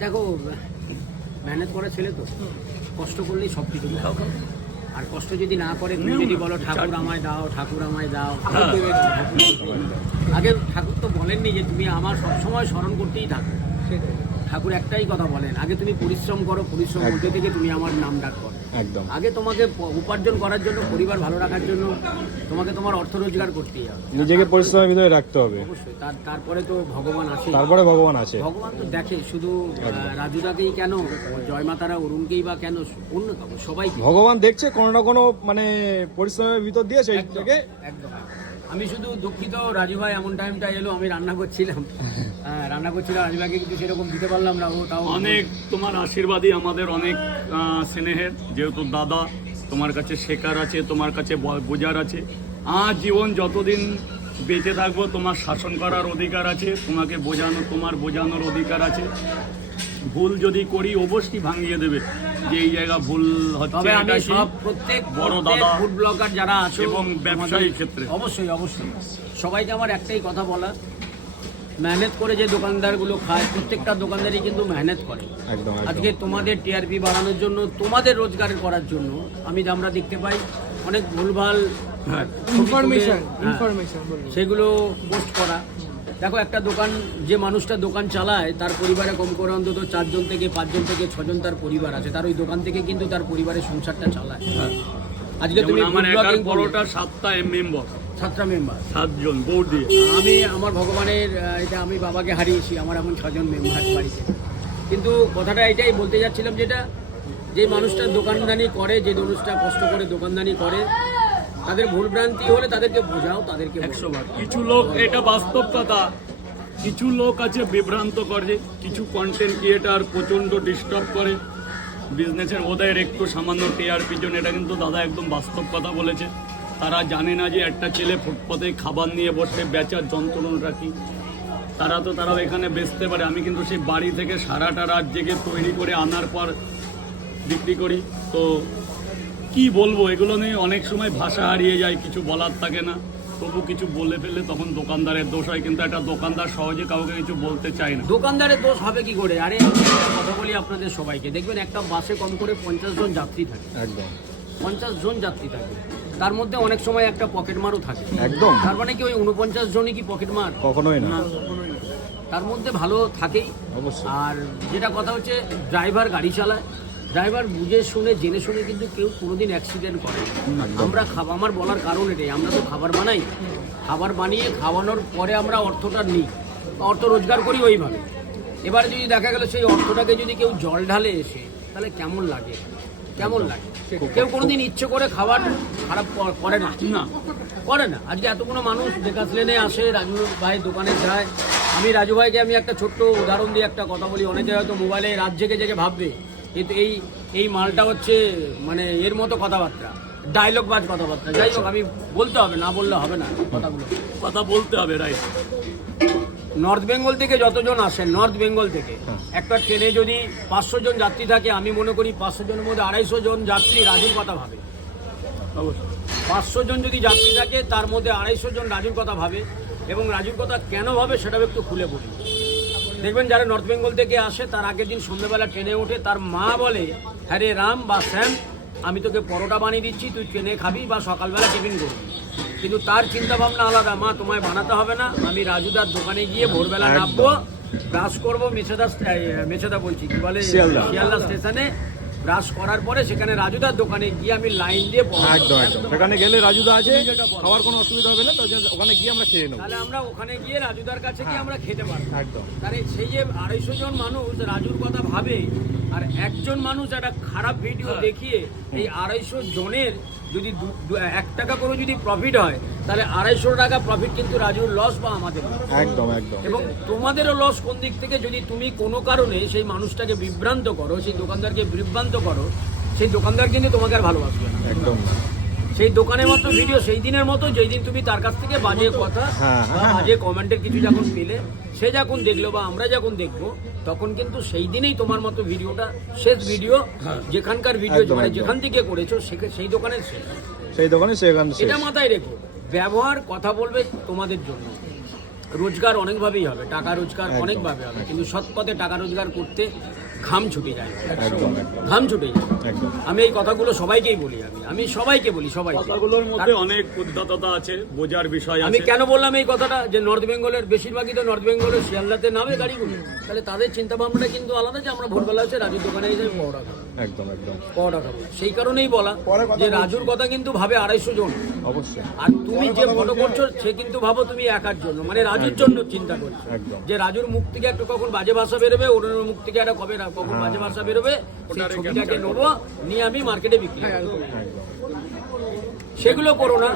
দেখো মেহনত করা ছেলে তো। কষ্ট করলেই সব কিছু। আর কষ্ট যদি না করে তুমি যদি বলো ঠাকুর আমায় দাও ঠাকুর আমায় দাও। হ্যাঁ। আগে ঠাকুর তো বলেননি যে তুমি আমার সবসময় স্মরণ করতেই থাকো। ঠাকুর একটাই কথা বলেন আগে তুমি পরিশ্রম করো পরিশ্রম। করতে থেকে তুমি আমার নাম ডাক করো। একদম। আগে তোমাকে উপার্জন করার জন্য পরিবার ভালো রাখার জন্য তোমাকে তোমার অর্থ রোজগার করতেই হবে। নিজেকে পরিশ্রমের ভিতরে রাখতে হবে। অবশ্যই তারপরে তো ভগবান আছে তারপরে ভগবান আছে ভগবান তো দেখে শুধু রাজুদাকেই কেন জয়মাতারা অরুণকেই বা কেন অন্য সবাই ভগবান দেখছে কোনো না কোনো মানে পরিশ্রমের ভিতর দিয়ে সেই থেকে একদম। আমি শুধু দুঃখিত রাজু ভাই এমন টাইমটা এলো আমি রান্না করছিলাম। হ্যাঁ, রান্না করছিলাম রাজু ভাইকে কিন্তু সেরকম দিতে পারলাম না ও তাও অনেক তোমার আশীর্বাদই আমাদের অনেক স্নেহের। যেহেতু দাদা তোমার কাছে শেখার আছে তোমার কাছে বোঝার আছে। আর জীবন যতদিন বেঁচে থাকব তোমার শাসন করার অধিকার আছে তোমাকে বোঝানো তোমার বোঝানোর অধিকার আছে। ভুল যদি করি অবশ্যই ভাঙিয়ে দেবে। যে এই জায়গা ভুল হচ্ছে তবে আমি সব প্রত্যেক বড় দাদা ফুড ব্লগার যারা আছে এবং ব্যবসায়ী ক্ষেত্রে। অবশ্যই অবশ্যই। সবাইকে আমার একটাই কথা বলা মেহনত করে যে দোকানদারগুলো খায় প্রত্যেকটা দোকানদারই কিন্তু মেহনত করে। একদম আজকে তোমাদের টিআরপি বাড়ানোর জন্য তোমাদের রোজগার করার জন্য আমি যে আমরা দেখতে পাই অনেক ভুলভাল হ্যাঁ। ইনফরমেশন হ্যাঁ, ইনফরমেশন সেগুলো পোস্ট করা। দেখো একটা দোকান যে মানুষটা দোকান চালায় তার পরিবারে কম করে অন্তত চারজন থেকে পাঁচজন থেকে ছজন তার পরিবার আছে। তার ওই দোকান থেকে কিন্তু তার পরিবারের সংসারটা চালায়। আজকে তুমি আমার একার blogging সাতটা মেম্বার সাতটা মেম্বার সাতজন দিয়ে আমি আমার ভগবানের এটা আমি বাবাকে হারিয়েছি আমার এখন ছজন মেম্বার বাড়িতে। কিন্তু কথাটা এটাই বলতে যাচ্ছিলাম যেটা যে মানুষটা দোকানদানি করে যে মানুষটা কষ্ট করে দোকানদানি করে তাদের ভুল ভ্রান্তি হলে তাদেরকে বোঝাও, তাদেরকে। একশো বার। কিছু লোক, এটা বাস্তব কথা। কিছু লোক আছে বিভ্রান্ত করে, কিছু কন্টেন্ট ক্রিয়েটার প্রচণ্ড ডিস্টার্ব করে। বিজনেসের ওদের একটু সামান্য টিআরপির জন্য, এটা কিন্তু দাদা একদম বাস্তব কথা বলেছে। তারা জানে না যে একটা ছেলে ফুটপাতে খাবার নিয়ে বসে বেচার যন্ত্রণাটা কি। তারা তো তারাও এখানে বেচতে পারে। আমি কিন্তু সেই বাড়ি থেকে সারাটা রাত জেগে তৈরি করে আনার পর বিক্রি করি। তো কি বলব এগুলো নিয়ে অনেক সময় ভাষা হারিয়ে যায় কিছু বলার থাকে না। তবু কিছু বলে ফেললে তখন দোকানদারের দোষ হয় কিন্তু একটা দোকানদার সহজে কাউকে কিছু বলতে চায় না। দোকানদারের দোষ হবে কি করে? আরে আমি একটা কথা বলি আপনাদের সবাইকে। দেখবেন একটা বাসে কম করে পঞ্চাশ জন যাত্রী থাকে। একদম। পঞ্চাশ জন যাত্রী থাকে। তার মধ্যে অনেক সময় একটা পকেট মারও থাকে। একদম। তার মানে কি ওই উনপঞ্চাশ জনই কি পকেট মার? কখনোই না। না। তার মধ্যে ভালো থাকেই। অবশ্যই। আর যেটা কথা হচ্ছে ড্রাইভার গাড়ি চালায়। ড্রাইভার বুঝে শুনে জেনে শুনে কিন্তু কেউ কোনোদিন অ্যাক্সিডেন্ট করে আমরা খাবার আমার বলার কারণ এটাই আমরা তো খাবার বানাই। খাবার বানিয়ে খাওয়ানোর পরে আমরা অর্থটা নিই। অর্থ রোজগার করি ওইভাবে। এবারে যদি দেখা গেল সেই অর্থটাকে যদি কেউ জল ঢালে এসে তাহলে কেমন লাগে? কেমন লাগে? কেউ কোনোদিন ইচ্ছে করে খাবার খারাপ করে না। না। করে না। আজকে এতগুলো মানুষ ডেকাস লেনে আসে রাজু ভাই দোকানে যায়। আমি রাজু ভাইকে আমি একটা ছোট্ট উদাহরণ দিয়ে একটা কথা বলি। অনেকে হয়তো মোবাইলে রাত জেগে জেগে ভাববে কিন্তু এই এই মালটা হচ্ছে মানে এর মতো কথাবার্তা ডায়লগ বাজ কথাবার্তা। যাই হোক আমি বলতে হবে না বললে হবে না কথাগুলো। কথা বলতে হবে রাইট নর্থ বেঙ্গল থেকে যতজন আসেন নর্থ বেঙ্গল থেকে একটা ট্রেনে যদি পাঁচশো জন যাত্রী থাকে আমি মনে করি পাঁচশো জনের মধ্যে আড়াইশো জন যাত্রী রাজুর কথা ভাবে। অবশ্যই। পাঁচশো জন যদি যাত্রী থাকে তার মধ্যে আড়াইশো জন রাজুর কথা ভাবে এবং রাজুর কথা কেন ভাবে সেটাও একটু খুলে বলি। দেখবেন যারা নর্থ বেঙ্গল থেকে আসে তার আগের দিন সন্ধ্যেবেলা ট্রেনে ওঠে তার মা বলে হ্যাঁ রে রাম বা শ্যাম আমি তোকে পরোটা বানিয়ে দিচ্ছি তুই ট্রেনে খাবি বা সকালবেলা টিফিন করবি। কিন্তু তার চিন্তা ভাবনা আলাদা মা তোমায় বানাতে হবে না আমি রাজুদার দোকানে গিয়ে ভোরবেলা নামবো ব্রাশ করব মেছেদা মেছেদা বলছি কি বলে। শিয়ালদা স্টেশনে ব্রাশ করার পরে সেখানে রাজুদার দোকানে গিয়ে আমি লাইন দিয়ে একদম একদম। সেখানে গেলে রাজুদা আছে খাওয়ার কোনো অসুবিধা হবে না তার জন্য ওখানে গিয়ে আমরা খেয়ে নেব। তাহলে আমরা ওখানে গিয়ে রাজুদার কাছে গিয়ে আমরা খেতে পারব। একদম। তাহলে সেই যে আড়াইশো জন মানুষ রাজুর কথা ভাবে আর একজন মানুষ একটা খারাপ ভিডিও দেখিয়ে এই আড়াইশো জনের যদি এক টাকা করে যদি প্রফিট হয় তাহলে আড়াইশো টাকা প্রফিট কিন্তু রাজুর লস বা আমাদের একদম একদম। এবং তোমাদেরও লস কোন দিক থেকে? যদি তুমি কোনো কারণে সেই মানুষটাকে বিভ্রান্ত করো সেই দোকানদারকে বিভ্রান্ত করো সেই দোকানদার কিন্তু তোমাকে আর ভালোবাসবে একদম। সেই দোকানের মতো ভিডিও সেই দিনের মতো যেই দিন তুমি তার কাছ থেকে বাজে কথা হ্যাঁ, বা হ্যাঁ, বাজে কমেন্টের কিছু যখন পেলে সে যখন দেখল বা আমরা যখন দেখব তখন কিন্তু সেই দিনেই তোমার মতো ভিডিওটা শেষ ভিডিও যেখানকার ভিডিও মানে যেখান থেকে করেছ সেই দোকানের শেষ। সেই দোকানে সেখানে এটা মাথায় রেখো ব্যবহার কথা বলবে তোমাদের জন্য। রোজগার অনেকভাবেই হবে টাকা রোজগার অনেকভাবে হবে কিন্তু সৎ পথে টাকা রোজগার করতে ঘাম ছুটে যায়। ঘাম ছুটে যায়। আমি এই কথাগুলো সবাইকেই বলি আমি। আমি সবাইকে বলি সবাই কথাগুলোর মধ্যে অনেক উদ্যততা আছে বোঝার বিষয় আমি কেন বললাম এই কথাটা? যে নর্থ বেঙ্গলের বেশিরভাগই তো নর্থ বেঙ্গলের শিয়ালদাতে নামে গাড়িগুলো। তাহলে তাদের চিন্তা ভাবনাটা কিন্তু আলাদা যে আমরা ভোরবেলা আছে রাজুর দোকানে এসে খাব একদম একদম। পরোটা খাব। সেই কারণেই বলা যে রাজুর কথা কিন্তু ভাবে আড়াইশো জন। অবশ্যই। আর তুমি যে ফটো করছ সে কিন্তু ভাবো তুমি একার জন্য মানে রাজুর জন্য চিন্তা করছ। একদম। যে রাজুর মুখ থেকে একটা কখন বাজে ভাষা বেরোবে অরুণের মুখ থেকে একটা কবে কখন বাজে ভাষা বেরোবে সেই ছবিটাকে নেব নিয়ে আমি মার্কেটে বিক্রি করব। সেগুলো করো না।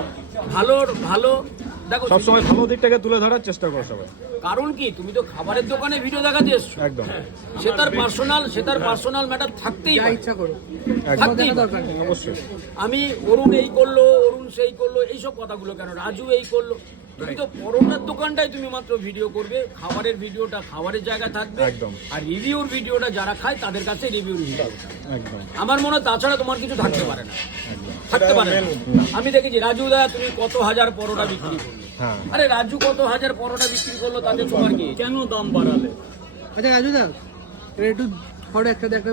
ভালো ভালো দেখো সবসময় ভালো দিকটাকে তুলে ধরার চেষ্টা করো সবাই। কারণ কি? তুমি তো খাবারের দোকানে ভিডিও দেখাতে এসছো। একদম। সে তার পার্সোনাল সে তার পার্সোনাল ম্যাটার থাকতেই ইচ্ছা করো থাকতেই অবশ্যই। আমি অরুণ এই করল অরুণ সেই করল এইসব কথাগুলো কেন? রাজু এই করল। তুমি তো পরোটার দোকানটাই তুমি মাত্র ভিডিও করবে খাবারের ভিডিওটা খাবারের জায়গায় থাকবে একদম। আর রিভিউর ভিডিওটা যারা খায় তাদের কাছে রিভিউর ভিডিও একদম। আমার মনে হয় তাছাড়া তোমার কিছু থাকতে পারে না। থাকতে পারে না। আমি দেখেছি রাজু দা তুমি কত হাজার পরোটা বিক্রি করলে? হ্যাঁ। আরে রাজু কত হাজার পরোটা বিক্রি করল তাতে তোমার কি? কেন দাম বাড়ালে? আচ্ছা রাজু দা একটু একটা একটা